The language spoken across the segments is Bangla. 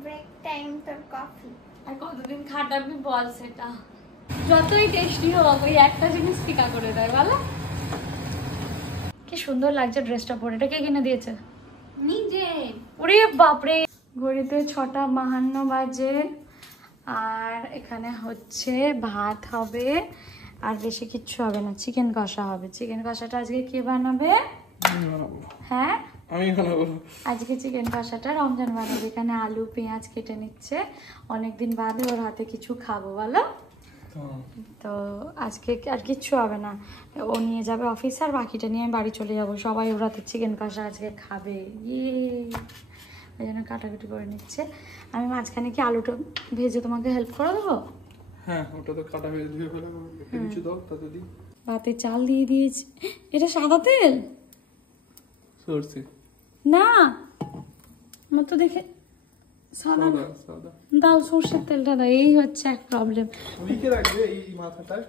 ব্রেক টাইম তোর কফি। আর কতদিন খাটাবি বল সেটা? যতই টেস্টি হোক ওই একটা জিনিস ফিকা করে দেয় বলো। কি সুন্দর লাগছে ড্রেসটা পরে। এটা কে কিনে দিয়েছে? নিজে। ওরে বাপরে, ঘড়িতে 6:52 বাজে। আর এখানে হচ্ছে ভাত হবে, আর বেশি কিচ্ছু হবে না। চিকেন কষা হবে। চিকেন কষাটা আজকে কে বানাবে? হ্যাঁ আমি বানাবো আজকে চিকেন কষাটা। রমজান বানাবে। এখানে আলু পেঁয়াজ কেটে নিচ্ছে। অনেকদিন বাদে ওর হাতে কিছু খাবো বলো। তো আজকে আর কিচ্ছু হবে না। ও নিয়ে যাবে অফিস, আর বাকিটা নিয়ে আমি বাড়ি চলে যাবো। সবাই ওর হাতে চিকেন কষা আজকে খাবে। ওই জন্য কাটাকুটি করে নিচ্ছে। আমি মাঝখানে কি আলুটা ভেজে তোমাকে হেল্প করে দেবো? হ্যাঁ, ওটা তো কাটা ভেজে ধুয়ে ফেলে কিছু দাও তাতে দিই। ভাতে চাল দিয়ে দিয়েছি। এটা সাদা তেল? সরষে না, আমার তো দেখে সাদা। দাও সর্ষের তেলটা দাও। এই হচ্ছে এক প্রবলেম। লিখে রাখবে এই মাথাটায়।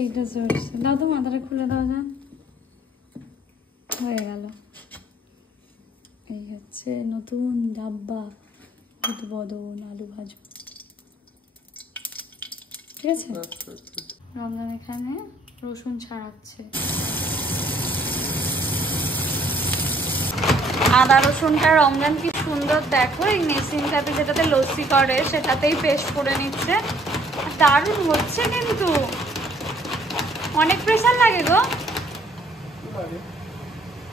এইটা সর্ষে দাও তো, মাথাটা খুলে দাও। যান, হয়ে গেল। এই হচ্ছে নতুন ডাব্বা উদ্বোধন আলু ভাজা। ঠিক আছে। রমজান এখানে রসুন ছাড়াচ্ছে। আদা রসুনটা রমজান কি সুন্দর দেখো, এই মেশিনটাতে যেটাতে লস্যি করে সেটাতেই পেস্ট করে নিচ্ছে। দারুণ হচ্ছে কিন্তু। অনেক প্রেসার লাগে গো।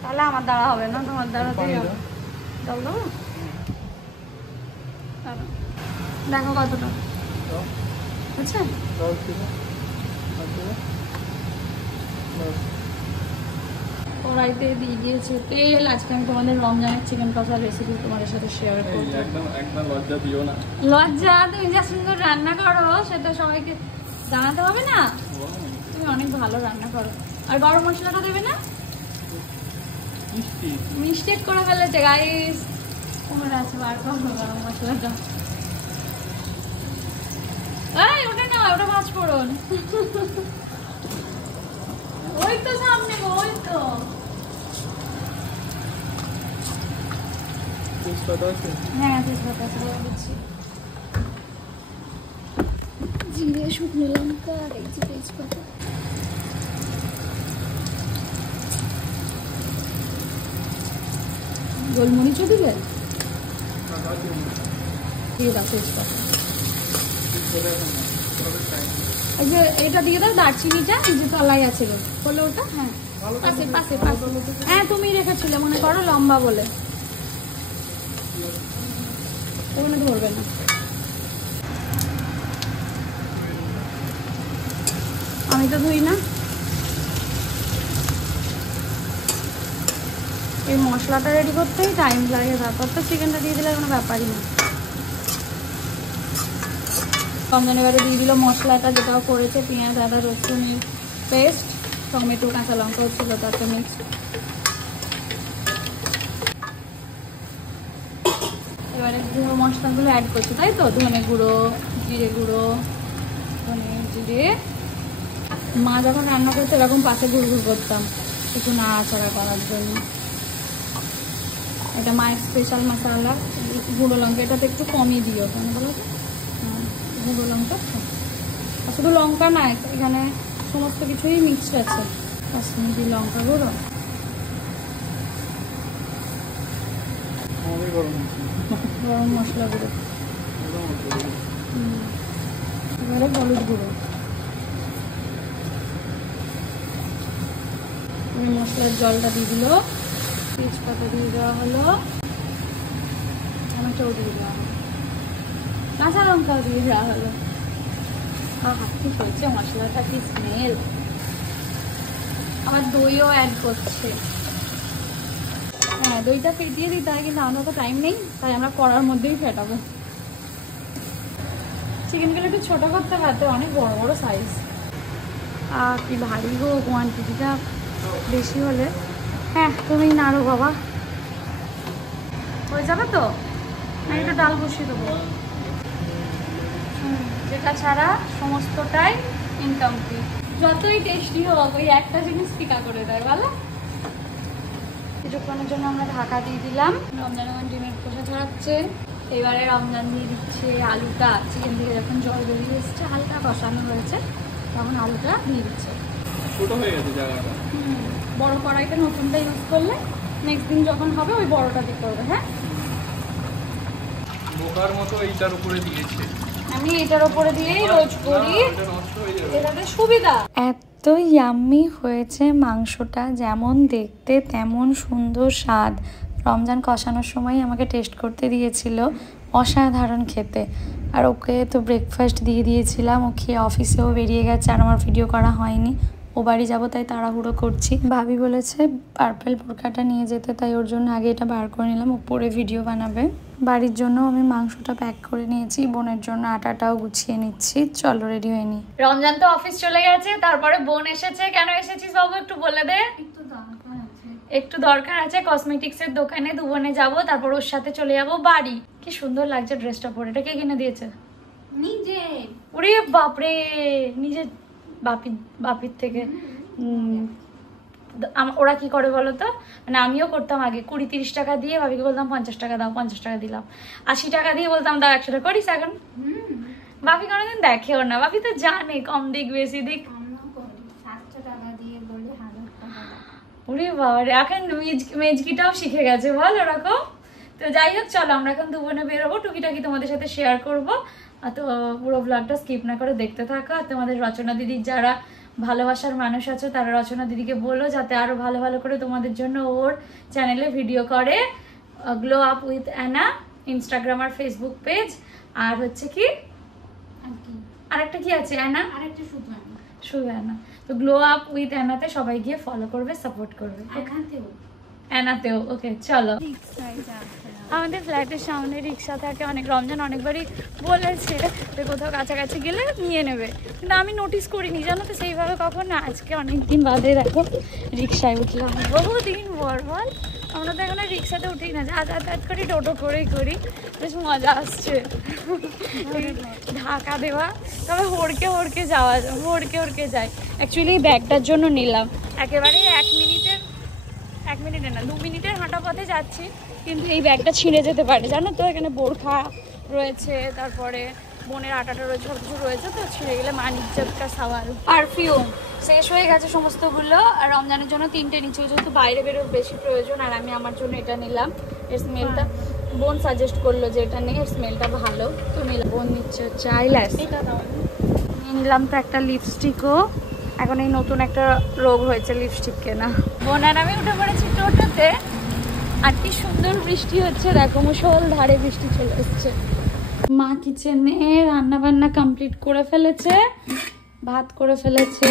তাহলে আমার দ্বারা হবে না, তোমার দ্বারাতেই হবে। দাও দাও, দেখো কতটা বুঝছে। কড়াইতে দিয়ে দিয়েছে তেল। আজকে আমি তোমাদের রমজানের চিকেন কষার রেসিপি তোমাদের সাথে শেয়ার করব। একদম লজ্জা দিও না। লজ্জা? তুমি যা সুন্দর রান্না করো সেটা সবাইকে জানাতে হবে না? তুমি অনেক ভালো রান্না করো। আর গরম মশলাটা দেবে না? মিস্টেক করে ফেলেছে গাইস। তোমার আছে বার করো গরম মশলাটা। এই ওটা না, ওটা মাছ ফোড়ন। ওই তো সামনে, ওই তো। হ্যাঁ তেজপাতা আছে, দিচ্ছি। জিরে, শুকনো লঙ্কা আর এই যে তেজপাতা। গোলমরিচও দিবে? দিয়ে দাও তেজপাতা। এই যে এটা দিয়ে দাও, দারচিনিটা এই যে তলায় আছে বলে ওটা। হ্যাঁ পাশে পাশে পাশে। হ্যাঁ তুমি রেখেছিলে মনে করো, লম্বা বলে। ওখানে ধরবে না। আমি তো ধুই না। এই মশলাটা রেডি করতেই টাইম লাগে, তারপর তো চিকেনটা দিয়ে দিলে কোনো ব্যাপারই না। রমজান এবারে দিয়ে দিল মশলাটা, যেটাও করেছে পেঁয়াজ আদা রসুনের পেস্ট, টমেটো কাঁচা লঙ্কাও ছিল তাতে মিক্স। এবারে গুঁড়ো মশলাগুলো অ্যাড করছি, তাই তো? ধনে গুঁড়ো, জিরে গুঁড়ো, ধনে জিরে। মা যখন রান্না করতো এরকম পাশে গুড় করতাম একটু নাড়াচাড়া করার জন্য। এটা মায়ের স্পেশাল মশলা। গুঁড়ো লঙ্কা এটাতে একটু কমই দিও, কেন বলো তো? গুঁড়ো লঙ্কা শুধু লঙ্কা না, এখানে সমস্ত কিছুই মিক্সড আছে। কাশ্মীরি লঙ্কা গুঁড়ো, গরম মশলা গুঁড়ো, এবারে হলুদ গুঁড়ো। মশলার জলটা দিয়ে দিল, তেজপাতা দিয়ে দেওয়া হলো, টমেটো দিয়ে দেওয়া হলো, কাঁচা লঙ্কাও দিয়ে দেওয়া হলো। কি হয়েছে মশলাটা, কি স্মেল। আবার দইও অ্যাড করছে। হ্যাঁ দইটা ফেটিয়ে দিতে হয়, কিন্তু আমরা তো টাইম নেই, তাই আমরা কড়ার মধ্যেই ফেটাবো। চিকেনগুলো একটু ছোটো করতে পারতে, অনেক বড় বড় সাইজ। কি ভারী গো, কোয়ান্টিটিটা বেশি হলে। হ্যাঁ তুমি নাড়ো বাবা, হয়ে যাবে তো। আমি একটু ডাল বসিয়ে দেবো, যেটা ছাড়া সমস্তটাই ইনকমপ্লিট। যতই টেস্টি হোক ওই একটা জিনিস ফিকা করে দেয় বলো। কিছুক্ষণের জন্য আমরা ঢাকা দিয়ে দিলাম। রমজান আমার ডিমের খোসা ছাড়াচ্ছে। এবারে রমজান দিয়ে দিচ্ছে আলুটা। চিকেন থেকে যখন জল বেরিয়ে এসছে, হালকা কষানো হয়েছে, তখন আলুটা দিয়ে দিচ্ছে। ছোট হয়ে গেছে জায়গাটা। বড় কড়াইটা নতুনটা ইউজ করলে নেক্সট দিন যখন হবে ওই বড়টা দিয়ে করবে। হ্যাঁ, বোকার মতো এইটার উপরে দিয়েছে। আমি এটার উপরে দিয়েই রোজ করি, এটাতে সুবিধা। এত ইয়াম্মি হয়েছে মাংসটা, যেমন দেখতে তেমন সুন্দর স্বাদ। রমজান কষানোর সময় আমাকে টেস্ট করতে দিয়েছিল, অসাধারণ খেতে। আর ওকে তো ব্রেকফাস্ট দিয়ে দিয়েছিলাম, ও খেয়ে অফিসেও বেরিয়ে গেছে, আর আমার ভিডিও করা হয়নি। ও বাড়ি যাবো তাই তাড়াহুড়ো করছি। ভাবি বলেছে পার্পেল বোরকাটা নিয়ে যেতে, তাই ওর জন্য আগে এটা বার করে নিলাম, ও পরে ভিডিও বানাবে। বাড়ির জন্য আমি মাংসটা প্যাক করে নিয়েছি, বোনের জন্য আটাটাও গুছিয়ে নিচ্ছি। চলো রেডি হয়ে নি। রমজান তো অফিস চলে গেছে, তারপরে বোন এসেছে। কেন এসেছিস বাবু একটু বলে দে। একটু দরকার আছে কসমেটিক্স এর দোকানে, দু বোনে যাবো, তারপর ওর সাথে চলে যাবো বাড়ি। কি সুন্দর লাগছে ড্রেসটা পরে। এটা কে কিনে দিয়েছে? নিজে। ওরে বাপরে, নিজে বাপির থেকে। ওরা কি করে বলো তো, মানে আমিও করতাম আগে, 20-30 টাকা দিয়ে ভাবিকে বলতাম 50 টাকা দাও, 50 টাকা দিলাম। 80 টাকা দিয়ে বলতাম দাও 100 টাকা করিস। এখন ভাবি কোনোদিন দেখেও না, ভাবি তো জানে কম দিক বেশি দিক। ওরে বাবা, এখন মেজকিটাও শিখে গেছে বল ওরকম। তো যাই হোক, চলো আমরা এখন দু বোনে বেরোবো, টুকিটাকি তোমাদের সাথে শেয়ার করবো। তো পুরো ব্লগটা স্কিপ না করে দেখতে থাকো। আর তোমাদের রচনা দিদির যারা ভালোবাসার মানুষ আছে, তারা রচনা দিদিকে বলো যাতে আরো ভালো ভালো করে তোমাদের জন্য ওর চ্যানেলে ভিডিও করে। Glow up with Anna Instagram আর ফেসবুক পেজ। আর হচ্ছে কি আরেকটা কি আছে, অ্যানা আরেকটা শুধু অ্যানা। তো গ্লো আপ উইথ অ্যানাতে সবাই গিয়ে ফলো করবে, সাপোর্ট করবে। অ্যানাতেও। ওকে চলো। আমাদের ফ্ল্যাটের সামনে রিক্সা থাকে অনেক। রমজান অনেকবারই বলেছে যে কোথাও কাছাকাছি গেলে নিয়ে নেবে, কিন্তু আমি নোটিস করিনি জানো তো সেইভাবে কখন। আজকে অনেকদিন বাদে দেখো রিক্সায় উঠলাম, বহুদিন পর। বল, আমরা তো এখন রিক্সাতে উঠি না, যাতায়াত করি, টোটো করেই করি। বেশ মজা আসছে ঢাকা দেওয়া। তবে হড়কে যাওয়া যায়, হড়কে যায়। অ্যাকচুয়ালি এই ব্যাগটার জন্য নিলাম। একেবারে 1 মিনিটে না 2 মিনিটের হাঁটা পথে যাচ্ছি, কিন্তু এই ব্যাগটা ছিঁড়ে যেতে পারে জানো তো। এখানে বোরখা রয়েছে, তারপরে বোনের আটাটা রয়েছে, সব কিছু রয়েছে, তো ছিঁড়ে গেলে মানিজ্জতটা সওয়াল। পারফিউম শেষ হয়ে গেছে সমস্তগুলো, আর রমজানের জন্য 3টে নিচে, যেহেতু বাইরে বেরোর বেশি প্রয়োজন। আর আমি আমার জন্য এটা নিলাম, এর স্মেলটা বোন সাজেস্ট করলো যে এটা নেই, এর স্মেলটা ভালো, তো নিলাম। বোন নিচ্ছে হচ্ছে আইল্যাশ। নিয়ে নিলাম তো একটা লিপস্টিকও। এখন এই নতুন একটা রোগ হয়েছে লিপস্টিক কেনা। বোন আর আমি উঠে পড়েছি টোটোতে, আর কি সুন্দর বৃষ্টি হচ্ছে দেখো, মুষলধারে বৃষ্টি চলে এসছে। মা কিচেনে রান্না বান্না কমপ্লিট করে ফেলেছে, ভাত করে ফেলেছে,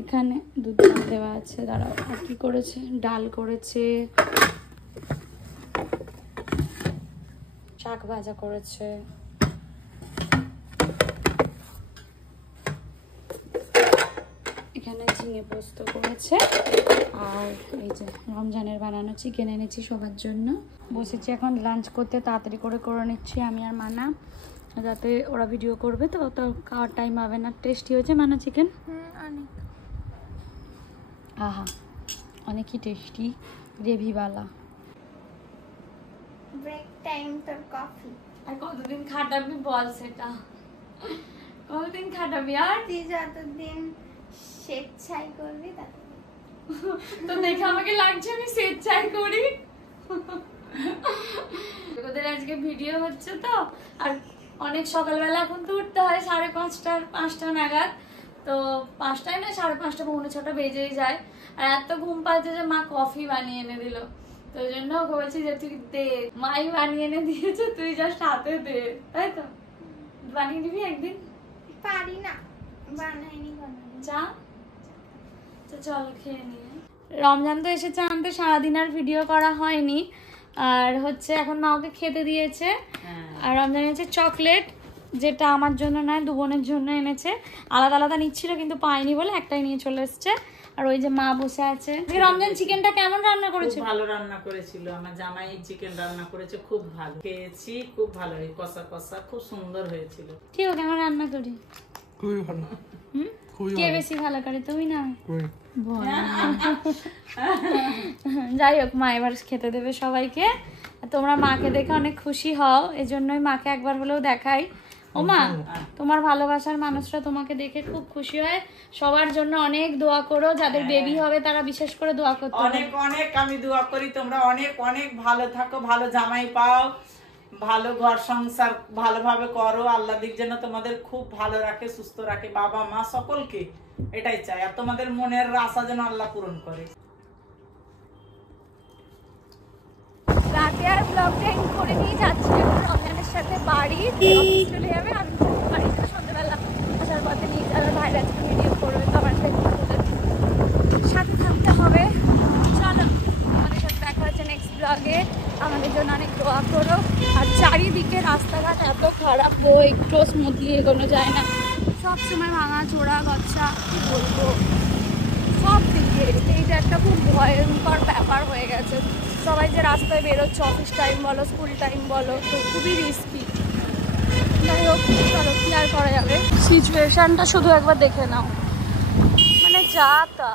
এখানে দুধ দেওয়া আছে, দাঁড়াও। আর কি করেছে, ডাল করেছে, শাক ভাজা করেছে, এখানে ঝিঙে পোস্ত করেছে। আর এই যে রমজানের বানানো চিকেন এনেছি সবার জন্য। বসেছি এখন লাঞ্চ করতে, তাড়াতাড়ি করে নিচ্ছি আমি আর মানা, যাতে ওরা ভিডিও করবে, তো খাওয়ার টাইম হবে না। টেস্টি হয়েছে মানা চিকেন? অনেক। আহা, অনেকই টেস্টি, গ্রেভিওয়ালা। ব্রেক টাইম তোর কফি। আর কতদিন খাটাবি বল, সেটা কতদিন খাটাবি? আর তুই যতদিন স্বেচ্ছায় করবি ততদিন। তো দেখে আমাকে লাগছে আমি স্বেচ্ছায় করি। ওদের আজকে ভিডিও হচ্ছে তো, আর অনেক সকালবেলা এখন তো উঠতে হয় 5:30 নাগাদ। তো 5টায় না 5:30 5:45 বেজেই যায়। আর এত ঘুম পাচ্ছে যে মা কফি বানিয়ে এনে দিল, তো ওই জন্য ওকে বলছি যে তুই দে, মাই বানিয়ে এনে দিয়েছে, তুই জাস্ট হাতে দে, তাই তো? বানিয়ে দিবি একদিন? পারি না, বানাইনি যা। তো চলো খেয়ে নিয়ে। রমজান তো এসেছে আনতে, সারাদিন আর ভিডিও করা হয়নি। আর হচ্ছে এখন মা ওকে খেতে দিয়েছে। আর রমজান এনেছে চকলেট, যেটা আমার জন্য নয়, দু বোনের জন্য এনেছে। আলাদা আলাদা নিচ্ছিল কিন্তু পাইনি বলে একটাই নিয়ে চলে এসছে। আর ওই যে মা বসে আছে। রমজান চিকেনটা কেমন রান্না করেছিল? ভালো রান্না করেছিল, আমার জামাই চিকেন রান্না করেছে, খুব ভালো খেয়েছি, খুব ভালো, কষা কষা খুব সুন্দর হয়েছিল। ঠিক কেমন রান্না করি? খুবই ভালো। খুবই কে ভালো। বেশি ভালো করে, তুমি না আমি? তুমি। যাই হোক, মা এবার খেতে দেবে সবাইকে। আর তোমরা মাকে দেখে অনেক খুশি হও, এই জন্যই মাকে একবার হলেও দেখাই। ও মা, তোমার ভালোবাসার মানুষরা তোমাকে দেখে খুব খুশি হয়। সবার জন্য অনেক দোয়া করো, যাদের বেবি হবে তারা বিশেষ করে দোয়া করতে হবে। অনেক অনেক আমি দোয়া করি তোমরা অনেক অনেক ভালো থাকো, ভালো জামাই পাও, ভালো ঘর সংসার ভালোভাবে করো। আল্লাহ দিক যেন তোমাদের খুব ভালো রাখে, সুস্থ রাখে, বাবা মা সকলকে, এটাই চাই। আর তোমাদের মনের আশা যেন আল্লাহ পূরণ করে। রাতে আর ব্লগটা এন্ড করে নিয়ে যাচ্ছি রমজানের সাথে বাড়ি, অফিস চলে যাবে। আমি বাড়ি থেকে সন্ধ্যাবেলা আসার পথে নিয়ে যাবে, ভাইরা আজকে ভিডিও করবে, তো আমার সাথে থাকতে হবে। চলো, আমাদের সাথে দেখা হচ্ছে নেক্সট ব্লগে। আমাদের জন্য অনেক দোয়া করো। আর চারিদিকে রাস্তাঘাট এত খারাপ, একটু স্মুথলি এগোনো যায় না, সবসময় ভাঙা চোরা গচ্ছা, কি বলবো, সব দিকে এইটা একটা খুব ভয়ঙ্কর ব্যাপার হয়ে গেছে। সবাই যে রাস্তায় বেরোচ্ছে, অফিস টাইম বলো, স্কুল টাইম বলো, তো খুবই রিস্কি। যাই হোক, চলো কি আর করা যাবে। সিচুয়েশনটা শুধু একবার দেখে নাও, মানে যা তা।